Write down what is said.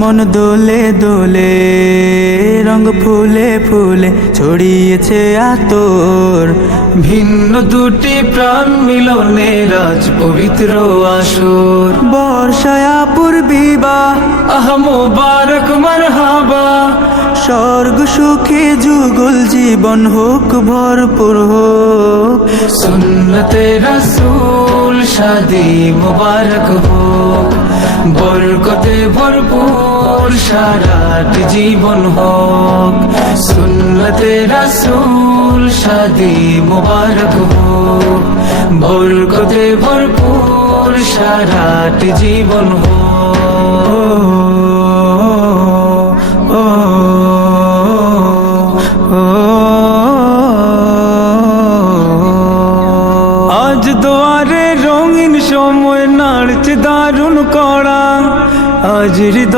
মন দোলে দোলে, রঙ ফুলে ফুলে ছড়িয়েছে আতর। ভিন্ন দুটি প্রাণ মিলনে রাজ পবিত্র আসর। বর্ষায় পূর্বিবাহ, আহ মুবারক মারহাবা, স্বর্গ সুখে যুগল জীবন হোক ভরপুর হোক। সুন্নতে রাসূল শাদি মুবারক হোক, বরকতে ভরপুর সারাট জীবন হোক। সুন্নতে রাসূল শাদি মুবারক হোক, বরকতে ভরপুর সারাট জীবন হোক। আজ দুয়ারে রঙিন সময় নাড়ছে দারুণ কড়া, আজ হৃদয়